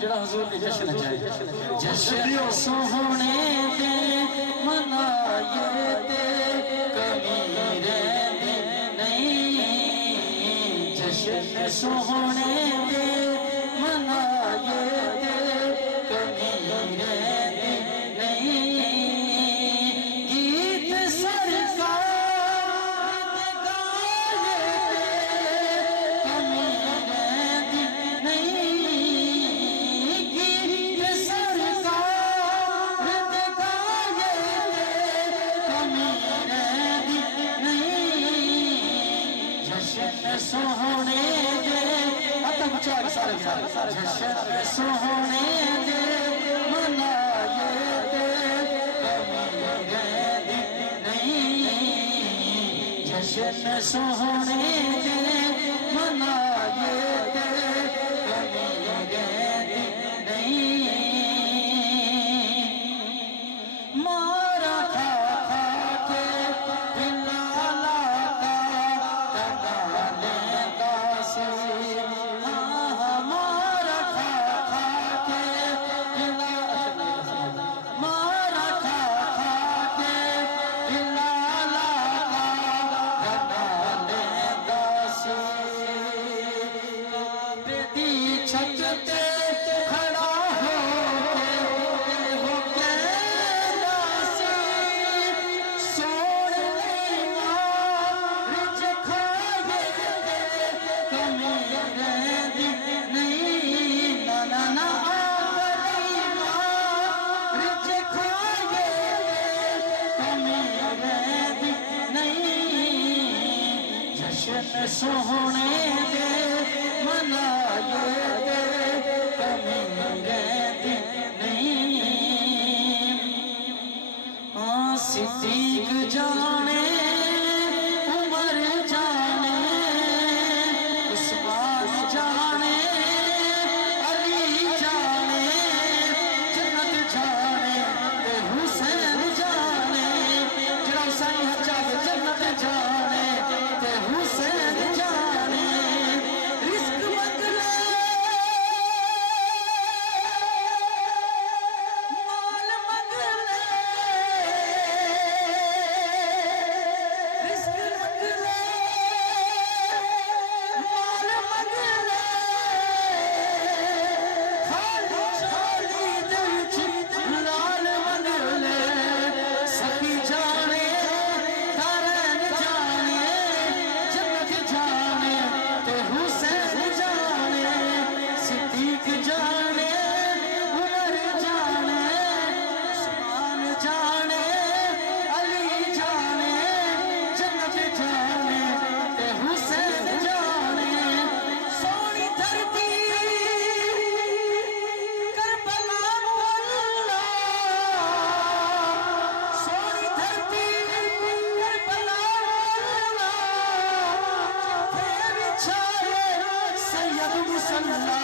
जड़ा हुजूर दी जश्न जाए जश्न सोहणे दे मनाए ते कमी रहंदी नहीं जश्न सोहणे दे मनाए ते कमी रहंदी नहीं गीत सरकार दे गाए ते कमी रहंदी नहीं गीत सरकार दे गाए ते कमी रहंदी नहीं जश्न सोहणे दे अतम चार सारे जश्न सोहणे दे मनाए ते कमी रहंदी नहीं जश्न सोहणे दे मनाए ते कमी रहंदी नहीं मारा खा खा के बिलाला का तना लेता से मारा खा खा के मारा खा खा के बिलाला का तना लेता से बेटी छत पे खड़ा हो के दासी सोड़ रिच खाए कमी रहंदी नहीं ना ना ना रिच खाए कमी रहंदी नहीं जश्न सोहणे दे मनाए ते कमी रहंदी नहीं सिद्दीक जाने उमर जाने उस्मान जाने अली जाने जन्नत जाने ते हुसैन जाने जरा हुसैन हच्चा जन्नत जाने ते हुसैन जाने रिस्क मंगले माल मंगले रिस्क मंगले माल मंगले खाली खाली दिल लाल मंगले सखी जाने तारन जाने जन्नत जाने ते हुसैन जाने सिद्दीक जाने उमर जाने उस्मान जाने अली जाने जन्नत जाने ते हुसैन जाने सोनी धरती करबला मुअल्ला सोनी धरती करबला मुअल्ला जिथे बिछाए सैयद मुसल्ला